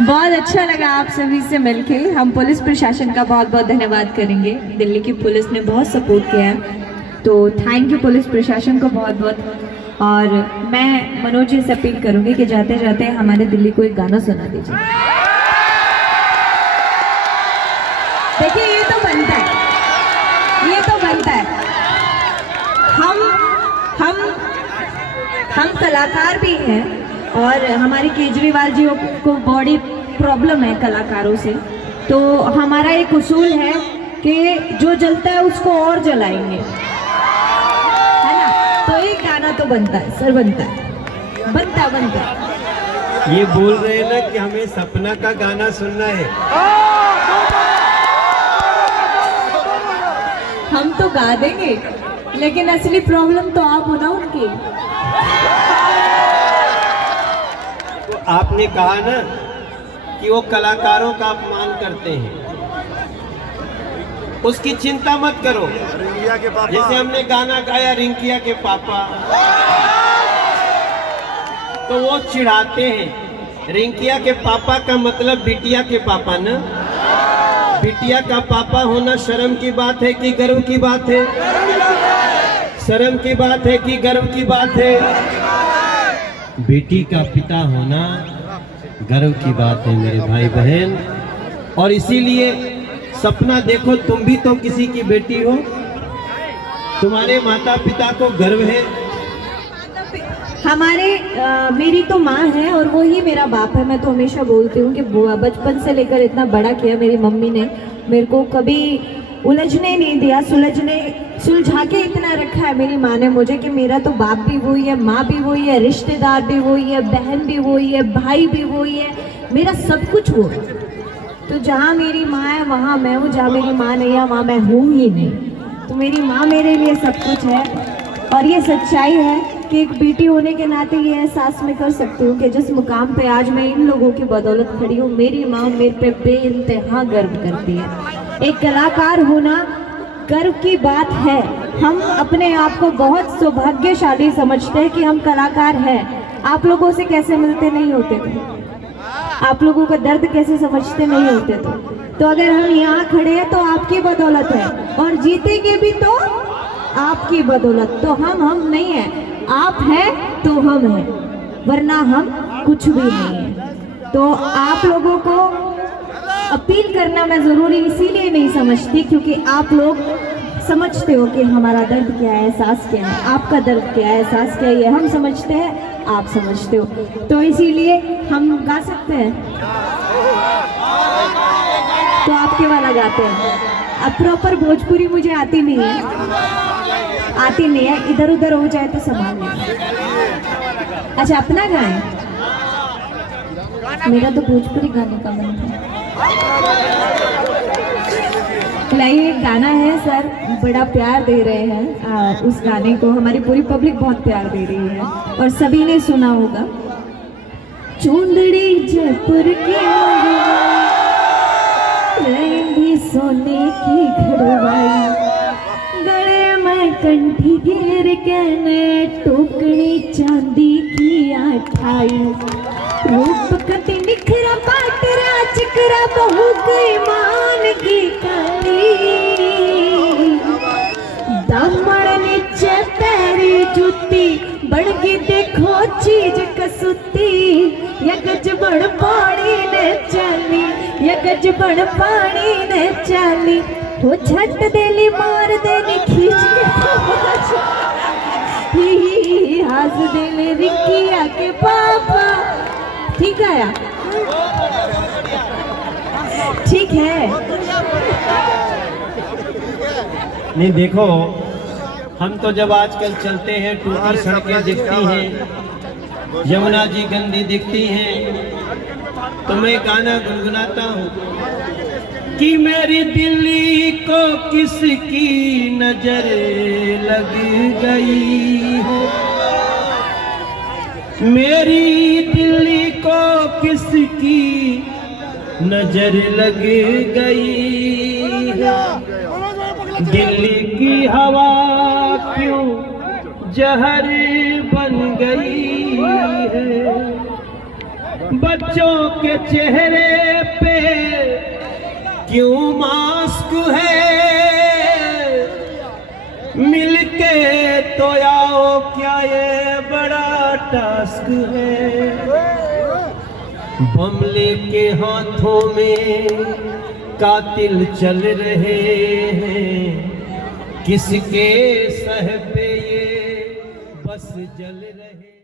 बहुत अच्छा लगा आप सभी से मिलके। हम पुलिस प्रशासन का बहुत बहुत धन्यवाद करेंगे। दिल्ली की पुलिस ने बहुत सपोर्ट किया है, तो थैंक यू पुलिस प्रशासन को बहुत बहुत। और मैं मनोज जी से अपील करूंगी कि जाते जाते हमारे दिल्ली को एक गाना सुना दीजिए। देखिए ये तो बनता है, ये तो बनता है। हम कलाकार भी हैं और हमारे केजरीवाल जी को बॉडी प्रॉब्लम है कलाकारों से, तो हमारा एक उसूल है कि जो जलता है उसको और जलाएंगे, है ना। तो एक गाना तो बनता है सर, बनता है। ये बोल रहे हैं ना कि हमें सपना का गाना सुनना है। हम तो गा देंगे, लेकिन असली प्रॉब्लम तो आप हो ना उनकी। तो आपने कहा ना कि वो कलाकारों का अपमान करते हैं, उसकी चिंता मत करो। जैसे हमने गाना गाया रिंकिया के पापा, तो वो चिढ़ाते हैं। रिंकिया के पापा का मतलब बिटिया के पापा ना। बिटिया का पापा होना शर्म की बात है कि गर्व की बात है? शर्म की बात है कि गर्व की बात है? बेटी का पिता होना गर्व की बात है मेरे भाई बहन। और इसीलिए सपना देखो, तुम भी तो किसी की बेटी हो, तुम्हारे माता पिता को गर्व है। मेरी तो माँ है और वो ही मेरा बाप है। मैं तो हमेशा बोलती हूँ कि बचपन से लेकर इतना बड़ा किया मेरी मम्मी ने, मेरे को कभी उलझने नहीं दिया, सुलझा के इतना रखा है मेरी माँ ने मुझे कि मेरा तो बाप भी वही है, माँ भी वही है, रिश्तेदार भी वही है, बहन भी वही है, भाई भी वही है, मेरा सब कुछ वो है। तो जहाँ मेरी माँ है वहाँ मैं हूँ, जहाँ मेरी माँ नहीं है वहाँ मैं हूँ ही नहीं। तो मेरी माँ मेरे लिए सब कुछ है। और ये सच्चाई है कि एक बेटी होने के नाते ये एहसास मैं कर सकती हूँ कि जिस मुकाम पे आज मैं इन लोगों की बदौलत खड़ी हूँ, मेरी माँ मेरे पे बेइंतहा गर्व करती है। एक कलाकार होना गर्व की बात है। हम अपने आप को बहुत सौभाग्यशाली समझते हैं कि हम कलाकार हैं। आप लोगों से कैसे मिलते नहीं होते थे, आप लोगों का दर्द कैसे समझते नहीं होते तो अगर हम यहाँ खड़े हैं तो आपकी बदौलत है, और जीतेंगे भी तो आपकी बदौलत। तो हम नहीं है, आप हैं तो हम हैं, वरना हम कुछ भी नहीं है। तो आप लोगों को अपील करना मैं ज़रूरी इसीलिए नहीं समझती क्योंकि आप लोग समझते हो कि हमारा दर्द क्या है, एहसास क्या है, आपका दर्द क्या है, एहसास क्या है, ये हम समझते हैं, आप समझते हो। तो इसीलिए हम गा सकते हैं, तो आपके वाला गाते हैं। अब प्रॉपर भोजपुरी मुझे आती नहीं है, इधर उधर हो जाए तो संभाल लेंगे। अच्छा अपना गाएं, मेरा तो भोजपुरी गाने का मन था। लाइए एक गाना है सर, बड़ा प्यार दे रहे हैं उस गाने को, हमारी पूरी पब्लिक बहुत प्यार दे रही है और सभी ने सुना होगा। चूंदड़ी जयपुर की रहेंगी सोने की घड़वाई, गले में कंठी घेर के ने टोकनी चांदी की आठाई, रूप कति निखरा पाटरा चिकरा बहू गई मान की काली, दामन नीचे तेरी जूती बड़गी देखो चीज कसूती, यगज बड़ पानी ने चाली, यगज बड़ पानी ने चाली, वो झट देली मार देली खींच के हाथ देले रिकिया के पापा। ठीक आया, ठीक है। नहीं देखो, हम तो जब आजकल चलते हैं टूटी सड़कें दिखती हैं, यमुना जी गंदी दिखती हैं, तो मैं गाना गुनगुनाता हूँ कि मेरी दिल्ली को किसकी नजर लग गई है, मेरी दिल्ली को किसकी नजर लग गई है, दिल्ली की हवा क्यों जहर बन गई है, बच्चों के चेहरे पे क्यों मास्क है, मिलके तो आओ क्या ये बड़ा टास्क है। बमले के हाथों में कातिल चल रहे हैं, किसके सह पे ये बस जल रहे।